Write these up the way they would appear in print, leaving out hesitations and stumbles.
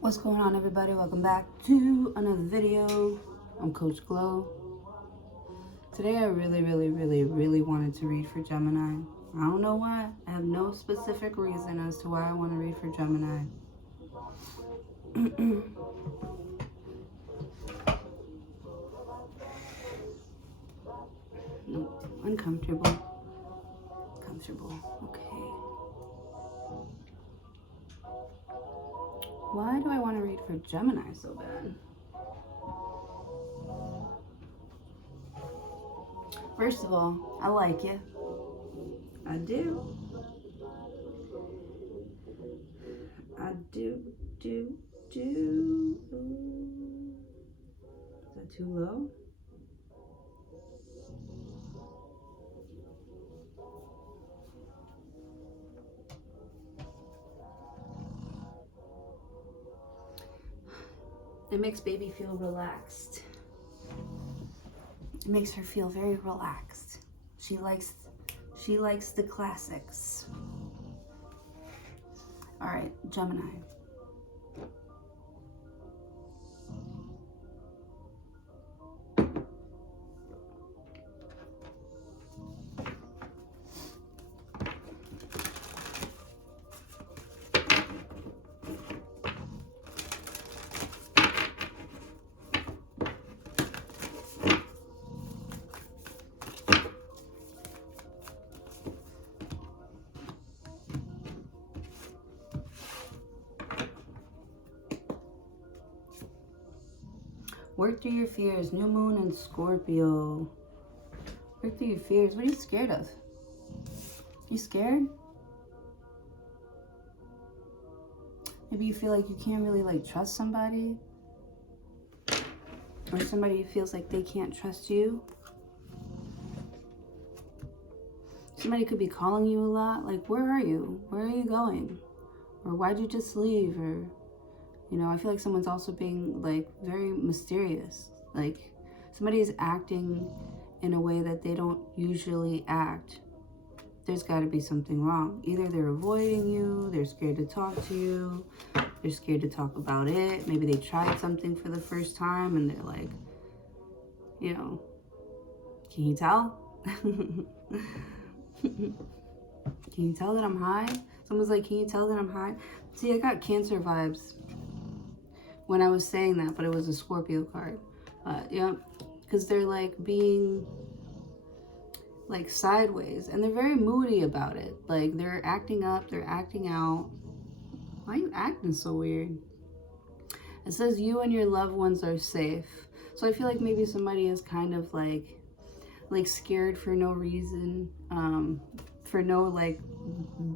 What's going on, everybody? Welcome back to another video. I'm Coach Glow. Today I really wanted to read for Gemini. I don't know why. I have no specific reason as to why I want to read for Gemini. Nope. Uncomfortable. Comfortable. Okay. Why do I want to read for Gemini so bad? First of all, I like you. I do. I do. Is that too low? It makes baby feel relaxed. It makes her feel very relaxed. She likes the classics. All right, Gemini. Work through your fears. New moon in Scorpio. Work through your fears. What are you scared of? You scared? Maybe you feel like you can't really trust somebody. Or somebody feels like they can't trust you. Somebody could be calling you a lot. Like, where are you? Where are you going? Or why'd you just leave? Or, you know, I feel like someone's also being like very mysterious. Like somebody is acting in a way that they don't usually act. There's got to be something wrong. Either they're avoiding you, they're scared to talk to you, they're scared to talk about it. Maybe they tried something for the first time and they're like, you know, can you tell? Can you tell that I'm high? Someone's like, can you tell that I'm high? See, I got Cancer vibes when I was saying that, but it was a Scorpio card. Yeah, because they're like being like sideways and they're very moody about it. Like they're acting up, they're acting out. Why are you acting so weird? It says you and your loved ones are safe. So I feel like maybe somebody is kind of like scared for no reason, for no like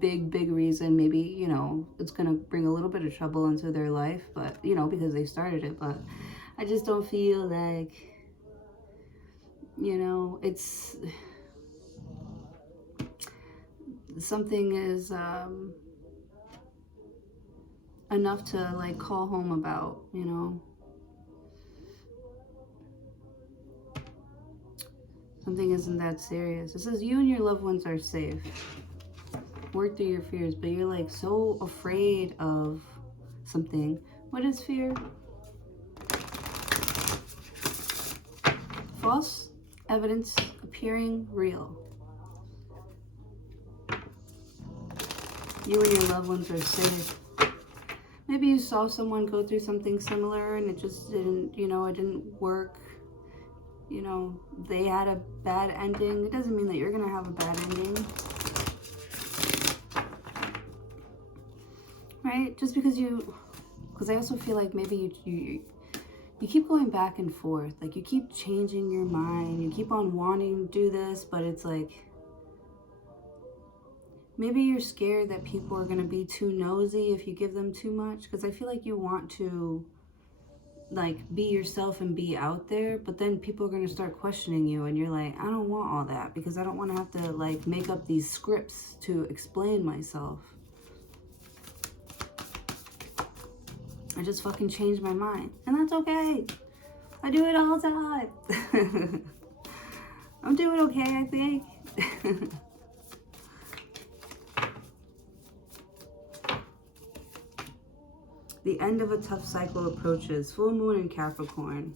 big reason. Maybe, you know, it's gonna bring a little bit of trouble into their life, but you know, because they started it. But I just don't feel like, you know, it's something is enough to like call home about, you know. Something isn't that serious. It says you and your loved ones are safe. Work through your fears, but you're like so afraid of something. What is fear? False evidence appearing real. You and your loved ones are safe. Maybe you saw someone go through something similar and it just didn't, you know, it didn't work. You know, they had a bad ending. It doesn't mean that you're gonna have a bad ending. Right? Just because I also feel like maybe you keep going back and forth. Like you keep changing your mind. You keep on wanting to do this, but it's like, maybe you're scared that people are gonna be too nosy if you give them too much. Because I feel like you want to like be yourself and be out there, but then people are going to start questioning you and you're like, I don't want all that because I don't want to have to like make up these scripts to explain myself. I just fucking changed my mind, and that's okay. I do it all the time. I'm doing okay, I think. The end of a tough cycle approaches. Full moon in Capricorn.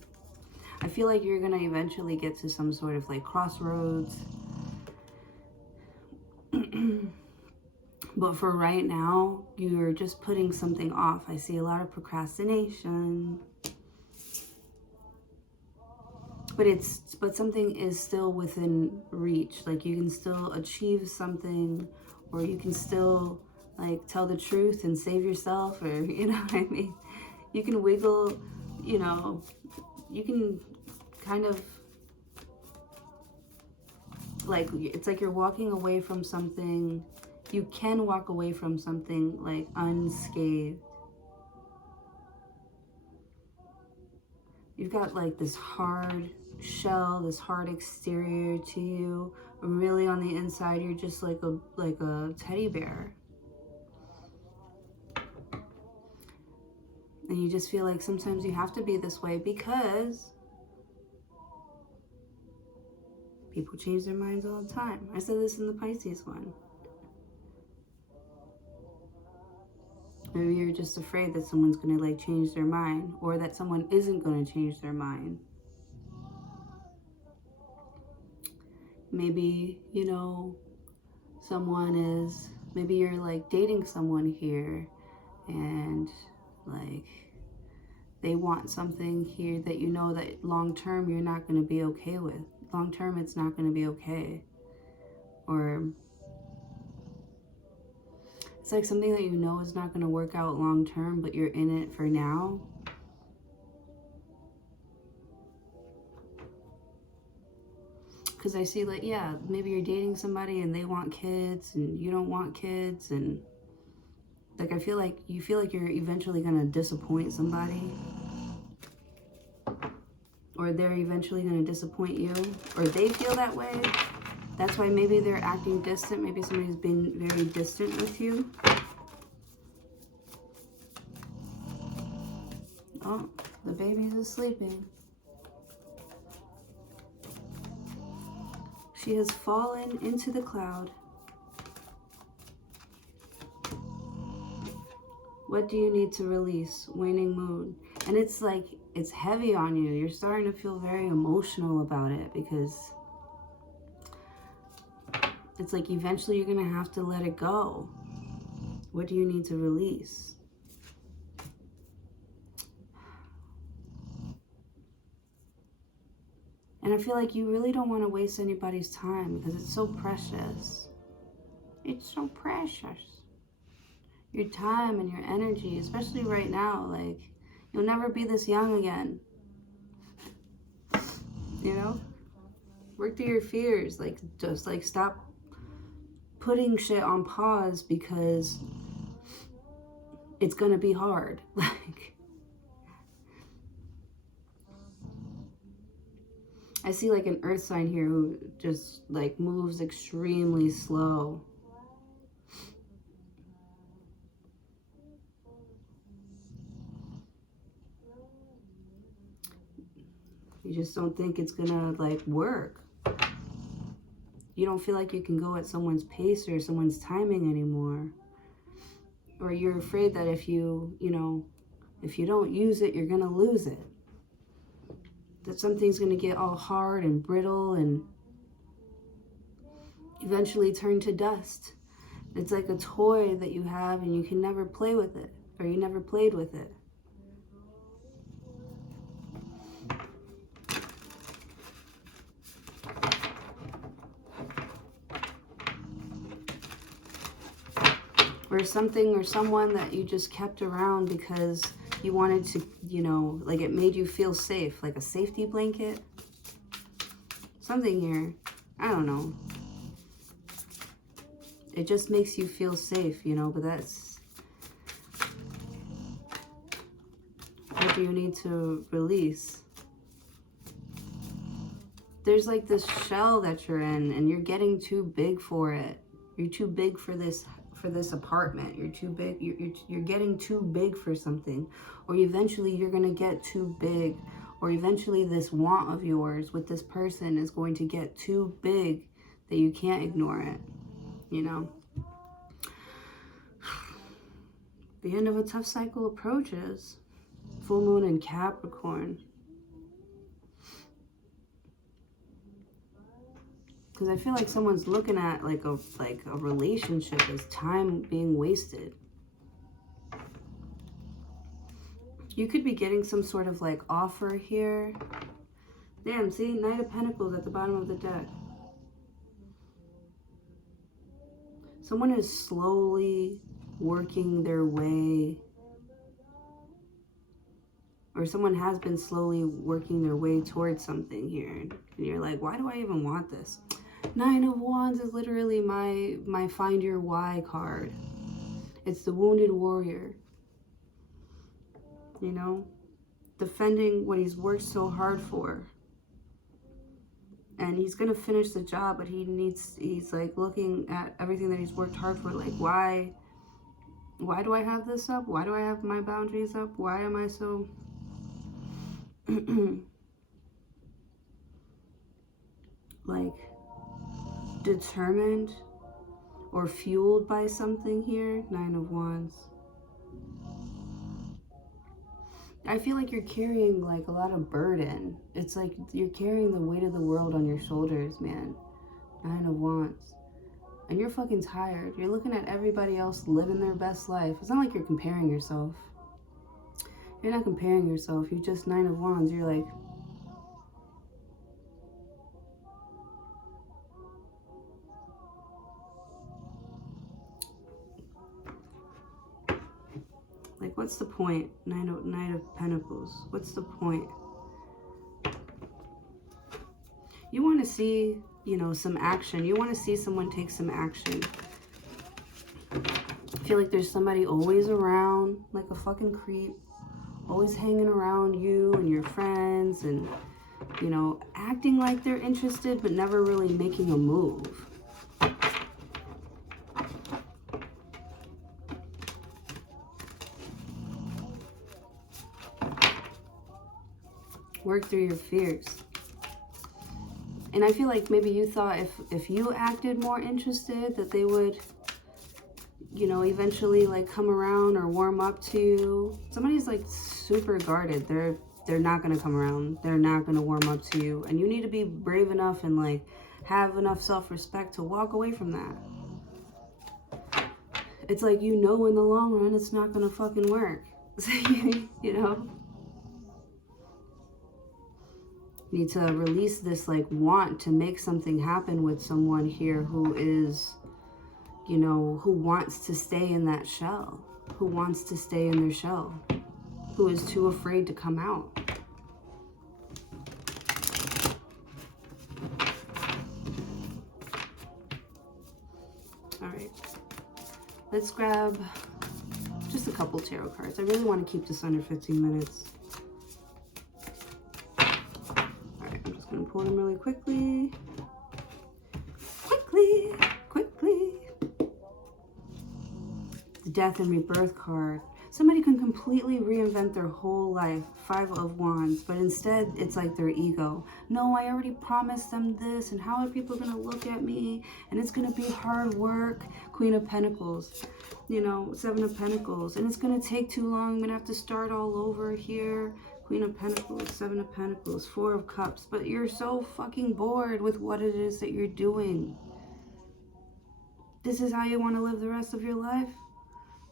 I feel like you're going to eventually get to some sort of like crossroads. But for right now, you're just putting something off. I see a lot of procrastination. But something is still within reach. Like you can still achieve something, or you can still like tell the truth and save yourself, or you know what I mean? You can wiggle, you know, you can kind of like, it's like you're walking away from something. You can walk away from something like unscathed. You've got like this hard shell, this hard exterior to you. Really on the inside, you're just like a teddy bear. And you just feel like sometimes you have to be this way because people change their minds all the time. I said this in the Pisces one. Maybe you're just afraid that someone's going to like change their mind, or that someone isn't going to change their mind. Maybe, you know, maybe you're like dating someone here and like they want something here that you know that long term you're not going to be okay with. Long term it's not going to be okay. Or it's like something that you know is not going to work out long term, but you're in it for now. Because I see like, yeah, maybe you're dating somebody and they want kids and you don't want kids, and like I feel like you feel like you're eventually going to disappoint somebody, or they're eventually going to disappoint you, or they feel that way. That's why maybe they're acting distant. Maybe somebody's been very distant with you. Oh, the baby's is sleeping. She has fallen into the cloud. What do you need to release? Waning moon. And it's like, it's heavy on you. You're starting to feel very emotional about it, because it's like eventually you're going to have to let it go. What do you need to release? And I feel like you really don't want to waste anybody's time, because it's so precious. It's so precious. Your time and your energy, especially right now, like, you'll never be this young again. You know? Work through your fears. Like, just like stop putting shit on pause because it's gonna be hard. Like, I see like an earth sign here who just like moves extremely slow. You just don't think it's gonna like work. You don't feel like you can go at someone's pace or someone's timing anymore. Or you're afraid that if you don't use it, you're gonna lose it. That something's gonna get all hard and brittle and eventually turn to dust. It's like a toy that you have and you can never play with it, or you never played with it. Or something or someone that you just kept around because you wanted to, like it made you feel safe, like a safety blanket. Something here, I don't know. It just makes you feel safe, but that's, what do you need to release? There's like this shell that you're in and you're getting too big for it. You're too big for this apartment. You're too big. You're getting too big for something, or eventually you're gonna get too big, or eventually this want of yours with this person is going to get too big that you can't ignore it. The end of a tough cycle approaches. Full moon in Capricorn. Because I feel like someone's looking at like a relationship as time being wasted. You could be getting some sort of like offer here. Damn, see, Knight of Pentacles at the bottom of the deck. Someone is slowly working their way, or someone has been slowly working their way towards something here. And you're like, why do I even want this? Nine of Wands is literally my find your why card. It's the wounded warrior. You know, defending what he's worked so hard for. And he's going to finish the job, but he's like looking at everything that he's worked hard for. Like, why do I have this up? Why do I have my boundaries up? Why am I so like determined or fueled by something here? Nine of Wands. I feel like you're carrying like a lot of burden. It's like you're carrying the weight of the world on your shoulders, man. Nine of Wands. And you're fucking tired. You're looking at everybody else living their best life. It's not like you're comparing yourself. You're not comparing yourself. You're just Nine of Wands. You're like, what's the point? Knight of Pentacles. What's the point? You want to see, you know, some action. You want to see someone take some action. I feel like there's somebody always around, like a fucking creep, always hanging around you and your friends, and, you know, acting like they're interested but never really making a move. Work through your fears. And I feel like maybe you thought if you acted more interested that they would, you know, eventually like come around or warm up to you. Somebody's like super guarded. They're not going to come around. They're not going to warm up to you. And you need to be brave enough and like have enough self-respect to walk away from that. It's like, you know, in the long run, it's not going to fucking work. You know? Need to release this like want to make something happen with someone here who is, you know, who wants to stay in that shell, who wants to stay in their shell, who is too afraid to come out. All right, let's grab just a couple tarot cards. I really want to keep this under 15 minutes. Pull them really quickly. Quickly. The Death and Rebirth card. Somebody can completely reinvent their whole life. Five of Wands. But instead, it's like their ego. No, I already promised them this. And how are people going to look at me? And it's going to be hard work. Queen of Pentacles. You know, Seven of Pentacles. And it's going to take too long. I'm going to have to start all over here. Queen of Pentacles, Seven of Pentacles, Four of Cups. But you're so fucking bored with what it is that you're doing. This is how you want to live the rest of your life?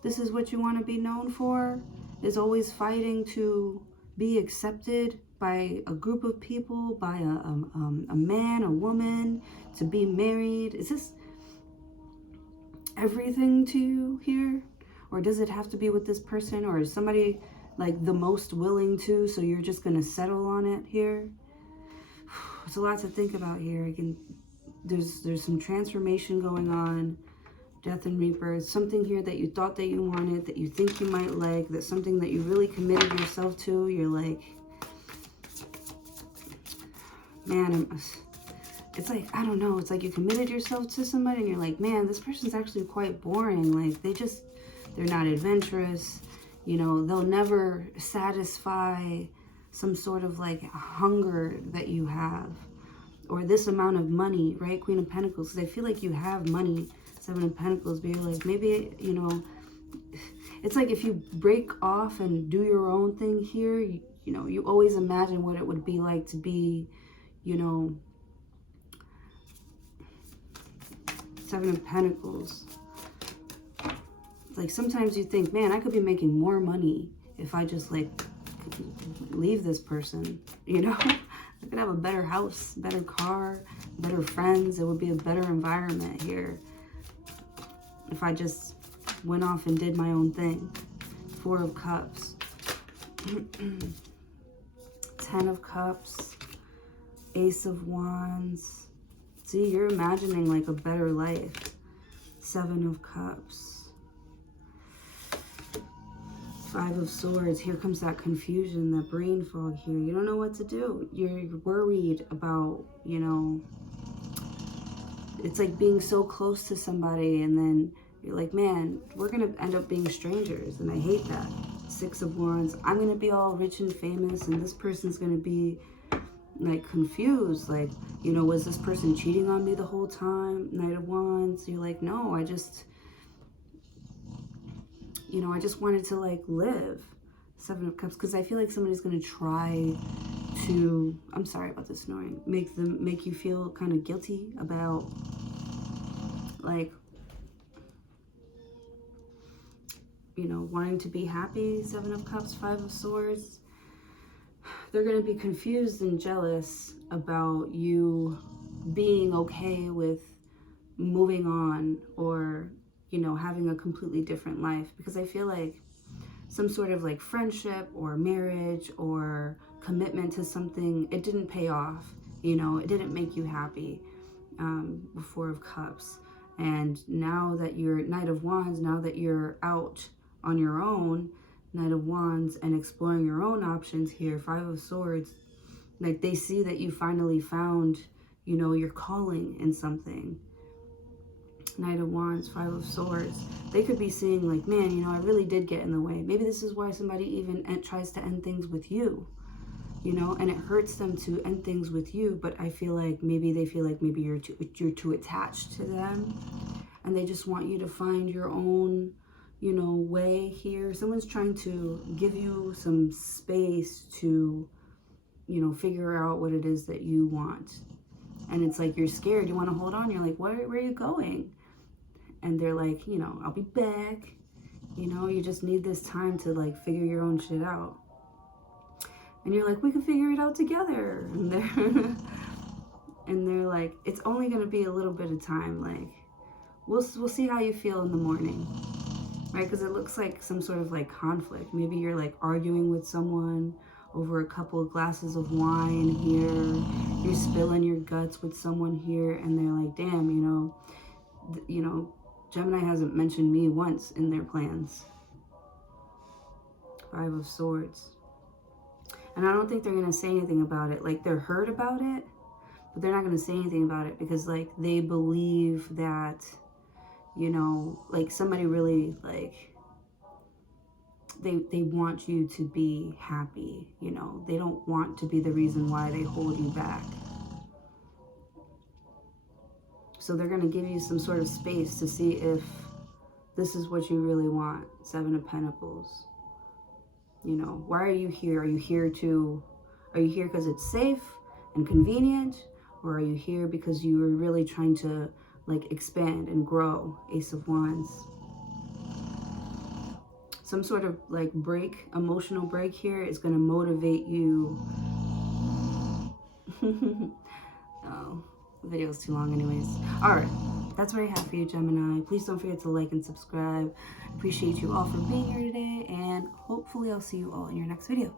This is what you want to be known for? Is always fighting to be accepted by a group of people, by a man, a woman, to be married? Is this everything to you here? Or does it have to be with this person? Or is somebody like the most willing to, so you're just going to settle on it here? It's a lot to think about here. There's some transformation going on. Death and Rebirth. Something here that you thought that you wanted, that you think you might like, that's something that you really committed yourself to. You're like, man, it's like, I don't know. It's like you committed yourself to somebody and you're like, man, this person's actually quite boring. Like they're not adventurous. You know, they'll never satisfy some sort of like hunger that you have, or this amount of money, right? Queen of Pentacles, because I feel like you have money. Seven of Pentacles, but you're like, maybe, you know, it's like if you break off and do your own thing here, you know, you always imagine what it would be like to be, you know, Seven of Pentacles. Like sometimes you think, man, I could be making more money if I just like leave this person, you know? I could have a better house, better car, better friends. It would be a better environment here if I just went off and did my own thing. Four of Cups. 10 of Cups. Ace of Wands. See, you're imagining like a better life. 7 of Cups. 5 of Swords. Here comes that confusion, that brain fog here. You don't know what to do. You're worried about, you know, it's like being so close to somebody and then you're like, man, we're going to end up being strangers. And I hate that. 6 of Wands. I'm going to be all rich and famous and this person's going to be like confused. Like, you know, was this person cheating on me the whole time? Knight of Wands. You're like, no, I just... you know, I just wanted to like live. 7 of Cups, because I feel like somebody's gonna try to, I'm sorry about the snoring, make you feel kind of guilty about like, you know, wanting to be happy. 7 of Cups, 5 of Swords. They're gonna be confused and jealous about you being okay with moving on or, you know, having a completely different life, because I feel like some sort of like friendship or marriage or commitment to something, it didn't pay off, you know, it didn't make you happy. 4 of Cups. And now that you're Knight of Wands, now that you're out on your own, Knight of Wands, and exploring your own options here, 5 of Swords, like they see that you finally found, you know, your calling in something. Knight of Wands, 5 of Swords. They could be seeing like, man, you know, I really did get in the way. Maybe this is why somebody even tries to end things with you, you know, and it hurts them to end things with you. But I feel like maybe they feel like maybe you're too attached to them and they just want you to find your own, you know, way here. Someone's trying to give you some space to, you know, figure out what it is that you want. And it's like, you're scared, you want to hold on. You're like, where are you going? And they're like, you know, I'll be back. You know, you just need this time to like figure your own shit out. And you're like, we can figure it out together. And they're like, it's only going to be a little bit of time. Like, we'll see how you feel in the morning. Right? Because it looks like some sort of like conflict. Maybe you're like arguing with someone over a couple of glasses of wine here. You're spilling your guts with someone here. And they're like, damn, you know, Gemini hasn't mentioned me once in their plans. 5 of Swords. And I don't think they're going to say anything about it. Like, they're hurt about it, but they're not going to say anything about it because, like, they believe that, you know, like, somebody really, like, they want you to be happy, you know. They don't want to be the reason why they hold you back. So they're going to give you some sort of space to see if this is what you really want. 7 of Pentacles. You know, why are you here? Are you here because it's safe and convenient? Or are you here because you are really trying to like expand and grow? Ace of Wands. Some sort of like break, emotional break here is going to motivate you. Oh, the video's too long anyways. All right. That's what I have for you, Gemini. Please don't forget to like and subscribe. Appreciate you all for being here today, and hopefully I'll see you all in your next video.